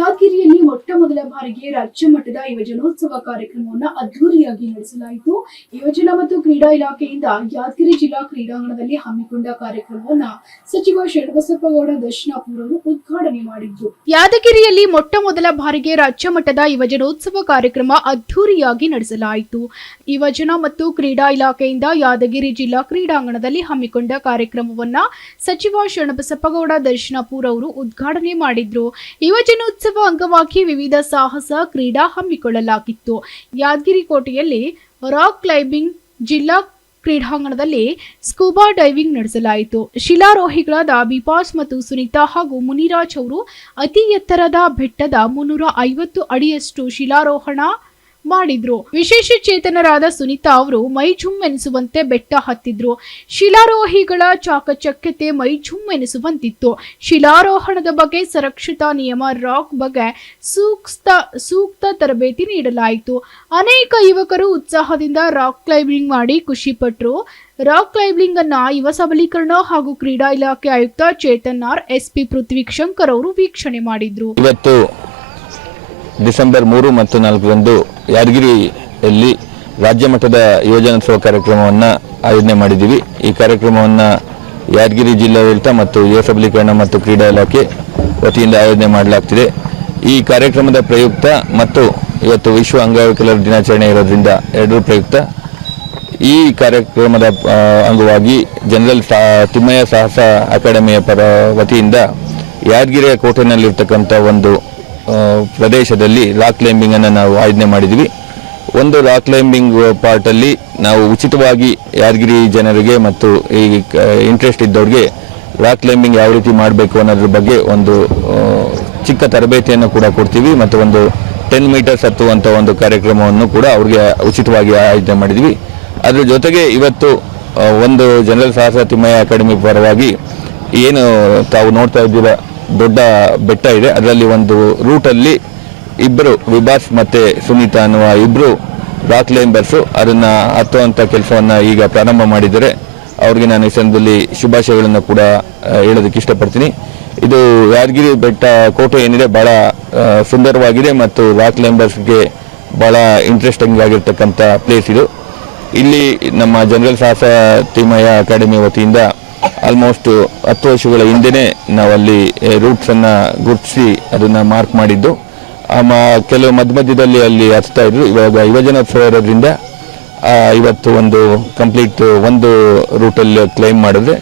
ಯಾದಗಿರಿಯಲ್ಲಿ ಮೊಟ್ಟಮೊದಲ ಬಾರಿಗೆ ರಾಜ್ಯ ಮಟ್ಟದ ಯುವಜನೋತ್ಸವ ಕಾರ್ಯಕ್ರಮವನ್ನು ಅದ್ದೂರಿಯಾಗಿ ನಡೆಸಲಾಯಿತು. ಯುವಜನ ಮತ್ತು ಕ್ರೀಡಾ ಇಲಾಖೆಯಿಂದ ಯಾದಗಿರಿ ಜಿಲ್ಲಾ ಕ್ರೀಡಾಂಗಣದಲ್ಲಿ ಹಮ್ಮಿಕೊಂಡ ಕಾರ್ಯಕ್ರಮವನ್ನು ಸಚಿವ ಶರಣಬಸಪ್ಪಗೌಡ ದರ್ಶನಾಪುರ ಅವರು ಉದ್ಘಾಟನೆ ಮಾಡಿದ್ರು. ಯಾದಗಿರಿಯಲ್ಲಿ ಮೊಟ್ಟಮೊದಲ ಬಾರಿಗೆ ರಾಜ್ಯ ಮಟ್ಟದ ಯುವಜನೋತ್ಸವ ಕಾರ್ಯಕ್ರಮ ಅದ್ದೂರಿಯಾಗಿ ನಡೆಸಲಾಯಿತು. ಯುವಜನ ಮತ್ತು ಕ್ರೀಡಾ ಇಲಾಖೆಯಿಂದ ಯಾದಗಿರಿ ಜಿಲ್ಲಾ ಕ್ರೀಡಾಂಗಣದಲ್ಲಿ ಹಮ್ಮಿಕೊಂಡ ಕಾರ್ಯಕ್ರಮವನ್ನು ಸಚಿವ ಶರಣಬಸಪ್ಪಗೌಡ ದರ್ಶನಾಪುರ ಅವರು ಉದ್ಘಾಟನೆ ಮಾಡಿದ್ರು. ಯುವಜನೋತ್ಸವ ಅಂಗವಾಗಿ ವಿವಿಧ ಸಾಹಸ ಕ್ರೀಡಾ ಹಮ್ಮಿಕೊಳ್ಳಲಾಗಿತ್ತು. ಯಾದಗಿರಿ ಕೋಟೆಯಲ್ಲಿ ರಾಕ್ ಕ್ಲೈಂಬಿಂಗ್, ಜಿಲ್ಲಾ ಕ್ರೀಡಾಂಗಣದಲ್ಲಿ ಸ್ಕೂಬಾ ಡೈವಿಂಗ್ ನಡೆಸಲಾಯಿತು. ಶಿಲಾರೋಹಿಗಳಾದ ಬಿಪಾಸ್ ಮತ್ತು ಸುನೀತಾ ಹಾಗೂ ಮುನಿರಾಜ್ ಅವರು ಅತಿ ಎತ್ತರದ ಬೆಟ್ಟದ 350 ಅಡಿಯಷ್ಟು ಶಿಲಾರೋಹಣ ಮಾಡಿದ್ರು. ವಿಶೇಷ ಚೇತನರಾದ ಸುನೀತಾ ಅವರು ಮೈಜುಮ್ ಎನಿಸುವಂತೆ ಬೆಟ್ಟ ಹತ್ತಿದ್ರು. ಶಿಲಾರೋಹಿಗಳ ಚಾಕಚಕ್ಯತೆ ಮೈಜುಮ್ ಎನಿಸುವಂತಿತ್ತು. ಶಿಲಾರೋಹಣದ ಬಗ್ಗೆ ಸುರಕ್ಷತಾ ನಿಯಮ, ರಾಕ್ ಬಗ್ಗೆ ಸೂಕ್ತ ತರಬೇತಿ ನೀಡಲಾಯಿತು. ಅನೇಕ ಯುವಕರು ಉತ್ಸಾಹದಿಂದ ರಾಕ್ ಕ್ಲೈಂಬಿಂಗ್ ಮಾಡಿ ಖುಷಿಪಟ್ಟರು. ರಾಕ್ ಕ್ಲೈಂಬಿಂಗ್ ಅನ್ನ ಯುವ ಸಬಲೀಕರಣ ಹಾಗೂ ಕ್ರೀಡಾ ಇಲಾಖೆ ಆಯುಕ್ತ ಚೇತನ್ ಆರ್, ಎಸ್ಪಿ ಪೃಥ್ವಿ ಶಂಕರ್ ಅವರು ವೀಕ್ಷಣೆ ಮಾಡಿದ್ರು. ಡಿಸೆಂಬರ್ 3 ಮತ್ತು 4ರಂದು ಯಾದಗಿರಿಯಲ್ಲಿ ರಾಜ್ಯ ಮಟ್ಟದ ಯುವಜನೋತ್ಸವ ಕಾರ್ಯಕ್ರಮವನ್ನು ಆಯೋಜನೆ ಮಾಡಿದ್ದೀವಿ. ಈ ಕಾರ್ಯಕ್ರಮವನ್ನು ಯಾದಗಿರಿ ಜಿಲ್ಲಾಡಳಿತ ಮತ್ತು ಯುವ ಸಬಲೀಕರಣ ಮತ್ತು ಕ್ರೀಡಾ ಇಲಾಖೆ ವತಿಯಿಂದ ಆಯೋಜನೆ ಮಾಡಲಾಗ್ತಿದೆ. ಈ ಕಾರ್ಯಕ್ರಮದ ಪ್ರಯುಕ್ತ ಮತ್ತು ಇವತ್ತು ವಿಶ್ವ ಅಂಗವಿಕಲರ ದಿನಾಚರಣೆ ಇರೋದ್ರಿಂದ ಎರಡೂ ಪ್ರಯುಕ್ತ ಈ ಕಾರ್ಯಕ್ರಮದ ಅಂಗವಾಗಿ ಜನರಲ್ ತಿಮ್ಮಯ್ಯ ಸಾಹಸ ಅಕಾಡೆಮಿಯ ವತಿಯಿಂದ ಯಾದಗಿರಿಯ ಕೋಟೆನಲ್ಲಿರ್ತಕ್ಕಂಥ ಒಂದು ಪ್ರದೇಶದಲ್ಲಿ ರಾಕ್ ಕ್ಲೈಂಬಿಂಗ್ ಅನ್ನು ನಾವು ಆಯೋಜನೆ ಮಾಡಿದ್ವಿ. ಒಂದು ರಾಕ್ ಕ್ಲೈಂಬಿಂಗ್ ಪಾರ್ಟಲ್ಲಿ ನಾವು ಉಚಿತವಾಗಿ ಯಾದಗಿರಿ ಜನರಿಗೆ ಮತ್ತು ಈ ಇಂಟ್ರೆಸ್ಟ್ ಇದ್ದವ್ರಿಗೆ ರಾಕ್ ಕ್ಲೈಂಬಿಂಗ್ ಯಾವ ರೀತಿ ಮಾಡಬೇಕು ಅನ್ನೋದ್ರ ಬಗ್ಗೆ ಒಂದು ಚಿಕ್ಕ ತರಬೇತಿಯನ್ನು ಕೂಡ ಕೊಡ್ತೀವಿ ಮತ್ತು ಒಂದು 10 ಮೀಟರ್ಸ್ ಹತ್ತುವಂಥ ಒಂದು ಕಾರ್ಯಕ್ರಮವನ್ನು ಕೂಡ ಅವ್ರಿಗೆ ಉಚಿತವಾಗಿ ಆಯೋಜನೆ ಮಾಡಿದ್ವಿ. ಅದ್ರ ಜೊತೆಗೆ ಇವತ್ತು ಒಂದು ಜನರಲ್ ಸಾಹಸ ತಿಮ್ಮಯ್ಯ ಅಕಾಡೆಮಿ ಪರವಾಗಿ ಏನು ತಾವು ನೋಡ್ತಾ ಇದ್ದೀರಾ ದೊಡ್ಡ ಬೆಟ್ಟ ಇದೆ, ಅದರಲ್ಲಿ ಒಂದು ರೂಟಲ್ಲಿ ಇಬ್ಬರು ವಿಭಾಸ್ ಮತ್ತು ಸುನೀತಾ ಅನ್ನುವ ಇಬ್ಬರು ರಾಕ್ ಕ್ಲೈಂಬರ್ಸು ಅದನ್ನು ಹತ್ತುವಂಥ ಕೆಲಸವನ್ನು ಈಗ ಪ್ರಾರಂಭ ಮಾಡಿದ್ದಾರೆ. ಅವ್ರಿಗೆ ನಾನು ಈ ಸಂದರ್ಭದಲ್ಲಿ ಶುಭಾಶಯಗಳನ್ನು ಕೂಡ ಹೇಳೋದಕ್ಕೆ ಇಷ್ಟಪಡ್ತೀನಿ. ಇದು ಯಾದಗಿರಿ ಬೆಟ್ಟ ಕೋಟೆ ಏನಿದೆ ಭಾಳ ಸುಂದರವಾಗಿದೆ ಮತ್ತು ರಾಕ್ ಕ್ಲೈಂಬರ್ಸ್ಗೆ ಭಾಳ ಇಂಟ್ರೆಸ್ಟಿಂಗ್ ಆಗಿರ್ತಕ್ಕಂಥ ಪ್ಲೇಸ್ ಇದು. ಇಲ್ಲಿ ನಮ್ಮ ಜನರಲ್ ಸಾಹಸ ತಿಮ್ಮಯ್ಯ ಅಕಾಡೆಮಿ ವತಿಯಿಂದ ಆಲ್ಮೋಸ್ಟ್ 10 ವರ್ಷಗಳ ಹಿಂದೆಯೇ ನಾವಲ್ಲಿ ರೂಟ್ಸನ್ನು ಗುರುತಿಸಿ ಅದನ್ನು ಮಾರ್ಕ್ ಮಾಡಿದ್ದು. ಕೆಲವು ಮಧ್ಯದಲ್ಲಿ ಅಲ್ಲಿ ಹಚ್ತಾ ಇದ್ರು. ಇವಾಗ ಯುವಜನೋತ್ಸವ ಇರೋದ್ರಿಂದ ಇವತ್ತು ಒಂದು ಕಂಪ್ಲೀಟ್ ಒಂದು ರೂಟಲ್ಲಿ ಕ್ಲೈಮ್ ಮಾಡಿದ್ರೆ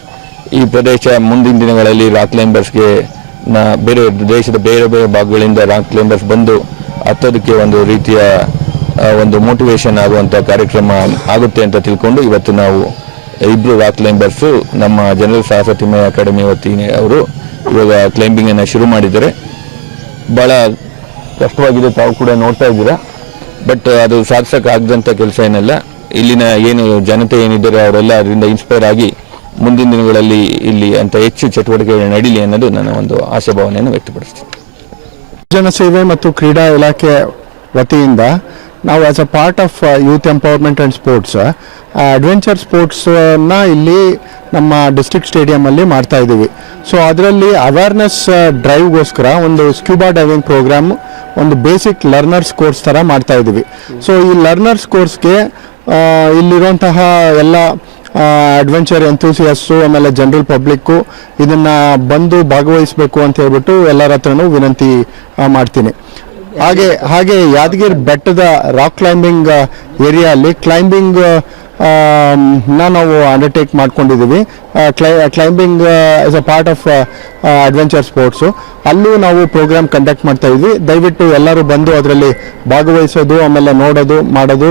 ಈ ಪ್ರದೇಶ ಮುಂದಿನ ದಿನಗಳಲ್ಲಿ ರಾಕ್ ಕ್ಲೈಂಬರ್ಸ್ಗೆ ಬೇರೆ ದೇಶದ ಬೇರೆ ಬೇರೆ ಭಾಗಗಳಿಂದ ರಾಕ್ ಕ್ಲೈಂಬರ್ಸ್ ಬಂದು ಹತ್ತೋದಕ್ಕೆ ಒಂದು ರೀತಿಯ ಒಂದು ಮೋಟಿವೇಶನ್ ಆಗುವಂಥ ಕಾರ್ಯಕ್ರಮ ಆಗುತ್ತೆ ಅಂತ ತಿಳ್ಕೊಂಡು ಇವತ್ತು ನಾವು ಇಬ್ಬರು ರಾಕ್ ಕ್ಲೈಂಬರ್ಸು ನಮ್ಮ ಜನರಲ್ ಸಾಹಸ ತಿಮ್ಮಯ್ಯ ಅಕಾಡೆಮಿ ವತಿಯಿಂದ ಅವರು ಇವಾಗ ಕ್ಲೈಂಬಿಂಗನ್ನು ಶುರು ಮಾಡಿದ್ದಾರೆ. ಭಾಳ ಕಷ್ಟವಾಗಿದೆ, ತಾವು ಕೂಡ ನೋಡ್ತಾ ಇದ್ದೀರಾ. ಬಟ್ ಅದು ಸಾಧಿಸೋಕ್ಕಾಗದಂಥ ಕೆಲಸ ಏನಲ್ಲ. ಇಲ್ಲಿನ ಏನು ಜನತೆ ಏನಿದ್ದಾರೆ ಅವರೆಲ್ಲ ಅದರಿಂದ ಇನ್ಸ್ಪೈರ್ ಆಗಿ ಮುಂದಿನ ದಿನಗಳಲ್ಲಿ ಇಲ್ಲಿ ಅಂತ ಹೆಚ್ಚು ಚಟುವಟಿಕೆಗಳು ನಡೀಲಿ ಅನ್ನೋದು ನನ್ನ ಒಂದು ಆಶಾಭಾವನೆಯನ್ನು ವ್ಯಕ್ತಪಡಿಸ್ತೀನಿ. ಜನಸೇವೆ ಮತ್ತು ಕ್ರೀಡಾ ಇಲಾಖೆ ವತಿಯಿಂದ ನಾವು as a part of youth empowerment and sports adventure ಸ್ಪೋರ್ಟ್ಸನ್ನು ಇಲ್ಲಿ ನಮ್ಮ ಡಿಸ್ಟ್ರಿಕ್ಟ್ ಸ್ಟೇಡಿಯಮಲ್ಲಿ ಮಾಡ್ತಾ ಇದ್ದೀವಿ. ಸೊ ಅದರಲ್ಲಿ ಅವೇರ್ನೆಸ್ ಡ್ರೈವ್ಗೋಸ್ಕರ ಒಂದು ಸ್ಕ್ಯೂಬಾ ಡೈವಿಂಗ್ ಪ್ರೋಗ್ರಾಮ್, ಒಂದು ಬೇಸಿಕ್ ಲರ್ನರ್ಸ್ ಕೋರ್ಸ್ ಥರ ಮಾಡ್ತಾ ಇದ್ದೀವಿ. ಸೊ ಈ ಲರ್ನರ್ಸ್ ಕೋರ್ಸ್ಗೆ ಇಲ್ಲಿರುವಂತಹ ಎಲ್ಲ ಅಡ್ವೆಂಚರ್ ಎಂಥೂಸಿಯಸ್ಸು ಆಮೇಲೆ ಜನರಲ್ ಪಬ್ಲಿಕ್ಕು ಇದನ್ನು ಬಂದು ಭಾಗವಹಿಸಬೇಕು ಅಂತ ಹೇಳ್ಬಿಟ್ಟು ಎಲ್ಲರ ಹತ್ರನೂ ವಿನಂತಿ ಮಾಡ್ತೀನಿ. ಹಾಗೆ ಯಾದಗಿರಿ ಬೆಟ್ಟದ ರಾಕ್ ಕ್ಲೈಂಬಿಂಗ್ ಏರಿಯಾಲ್ಲಿ ಕ್ಲೈಂಬಿಂಗ್ ನಾವು ಅಂಡರ್ಟೇಕ್ ಮಾಡ್ಕೊಂಡಿದ್ದೀವಿ. Climbing as a part of adventure sports ಅಲ್ಲೂ ನಾವು ಪ್ರೋಗ್ರಾಮ್ ಕಂಡಕ್ಟ್ ಮಾಡ್ತಾ ಇದ್ವಿ. ದಯವಿಟ್ಟು ಎಲ್ಲರೂ ಬಂದು ಅದರಲ್ಲಿ ಭಾಗವಹಿಸೋದು ಆಮೇಲೆ ನೋಡೋದು ಮಾಡೋದು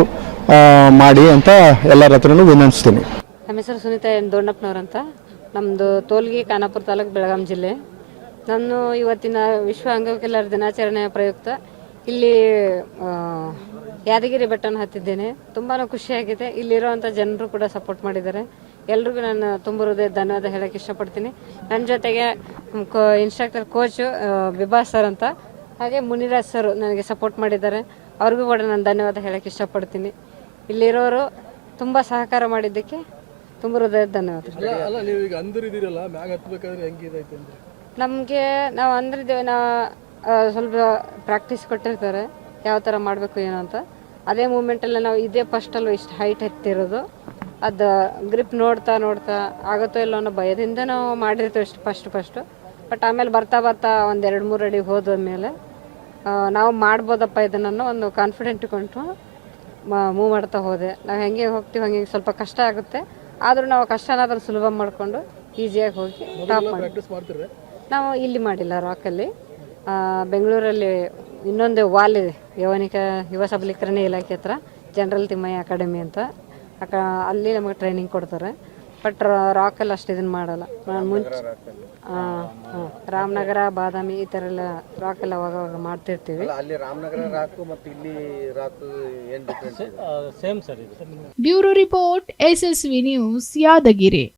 ಮಾಡಿ ಅಂತ ಎಲ್ಲರ ಹತ್ರನೂ ವಿನಂತಿಸ್ತೀನಿ. ನಮ್ಮ ಹೆಸರು ಸುನೀತಾ ದೊಡ್ಡಪ್ಪನವ್ರಂತ. ನಮ್ಮದು ತೋಲ್ಗಿ, ಖಾನಾಪುರ ತಾಲೂಕು, ಬೆಳಗಾಂ ಜಿಲ್ಲೆ. ನಾನು ಇವತ್ತಿನ ವಿಶ್ವ ಅಂಗವಿಕಲರ ದಿನಾಚರಣೆಯ ಪ್ರಯುಕ್ತ ಇಲ್ಲಿ ಯಾದಗಿರಿ ಬೆಟ್ಟವನ್ನು ಹತ್ತಿದ್ದೇನೆ. ತುಂಬಾ ಖುಷಿಯಾಗಿದೆ. ಇಲ್ಲಿರುವಂಥ ಜನರು ಕೂಡ ಸಪೋರ್ಟ್ ಮಾಡಿದ್ದಾರೆ. ಎಲ್ರಿಗೂ ನಾನು ತುಂಬ ಹೃದಯ ಧನ್ಯವಾದ ಹೇಳೋಕ್ಕೆ ಇಷ್ಟಪಡ್ತೀನಿ. ನನ್ನ ಜೊತೆಗೆ ಇನ್ಸ್ಟ್ರಕ್ಟರ್ ಕೋಚ್ ವಿಭಾಸ್ ಸರ್ ಅಂತ, ಹಾಗೆ ಮುನಿರಾಜ್ ಸರ್ ನನಗೆ ಸಪೋರ್ಟ್ ಮಾಡಿದ್ದಾರೆ. ಅವ್ರಿಗೂ ಕೂಡ ನಾನು ಧನ್ಯವಾದ ಹೇಳೋಕ್ಕೆ ಇಷ್ಟಪಡ್ತೀನಿ. ಇಲ್ಲಿರೋರು ತುಂಬ ಸಹಕಾರ ಮಾಡಿದ್ದಕ್ಕೆ ತುಂಬ ಹೃದಯದ ಧನ್ಯವಾದ. ನಮಗೆ ನಾವು ಅಂದಿದ್ದೇವೆ, ಸ್ವಲ್ಪ ಪ್ರಾಕ್ಟೀಸ್ ಕೊಟ್ಟಿರ್ತಾರೆ ಯಾವ ಥರ ಮಾಡಬೇಕು ಏನೋ ಅಂತ. ಅದೇ ಮೂಮೆಂಟಲ್ಲಿ ನಾವು ಇದೇ ಫಸ್ಟಲ್ಲೂ ಇಷ್ಟು ಹೈಟ್ ಎತ್ತಿರೋದು, ಅದು ಗ್ರಿಪ್ ನೋಡ್ತಾ ಆಗುತ್ತೋ ಇಲ್ಲೋ ಅನ್ನೋ ಭಯದಿಂದ ನಾವು ಮಾಡಿರ್ತೀವಿ ಇಷ್ಟು ಫಸ್ಟು. ಬಟ್ ಆಮೇಲೆ ಬರ್ತಾ ಒಂದು 2-3 ಅಡಿ ಹೋದ್ಮೇಲೆ ನಾವು ಮಾಡ್ಬೋದಪ್ಪ ಇದನ್ನು ಒಂದು ಕಾನ್ಫಿಡೆಂಟ್ ಕೊಂಡು ಮೂವ್ ಮಾಡ್ತಾ ಹೋದೆ. ನಾವು ಹೆಂಗೆ ಹೋಗ್ತೀವಿ ಹಂಗೆ ಸ್ವಲ್ಪ ಕಷ್ಟ ಆಗುತ್ತೆ, ಆದರೂ ನಾವು ಕಷ್ಟನಾದ್ರೂ ಸುಲಭ ಮಾಡಿಕೊಂಡು ಈಸಿಯಾಗಿ ಹೋಗಿ ಟಾಪ್ ಮಾಡಿ. ನಾವು ಇಲ್ಲಿ ಮಾಡಿಲ್ಲ, ರಾಕಲ್ಲಿ. ಬೆಂಗಳೂರಲ್ಲಿ ಇನ್ನೊಂದು ವಾಲ್ ಇದೆ, ಯುವ ಸಬಲೀಕರಣ ಇಲಾಖೆ ಹತ್ರ ಜನರಲ್ ತಿಮ್ಮಯ್ಯ ಅಕಾಡೆಮಿ ಅಂತ, ಅಲ್ಲಿ ನಮಗೆ ಟ್ರೈನಿಂಗ್ ಕೊಡ್ತಾರೆ. ಬಟ್ ರಾಕಲ್ಲಿ ಅಷ್ಟು ಇದನ್ನು ಮಾಡಲ್ಲ. ಮುಂಚೆ ರಾಮನಗರ, ಬಾದಾಮಿ ಈ ಥರ ಎಲ್ಲ ರಾಕೆಲ್ಲ ಅವಾಗ ಮಾಡ್ತಿರ್ತೀವಿ. ಅಲ್ಲಿ ರಾಮನಗರ ರಾಕು ಮತ್ತು ಇಲ್ಲಿ ರಾಕು ಏನು ಡಿಫ್ರೆನ್ಸ್ ಇದೆ? ಸೇಮ್ ಸರ್ ಇದು. Bureau report SSV news Yadgir.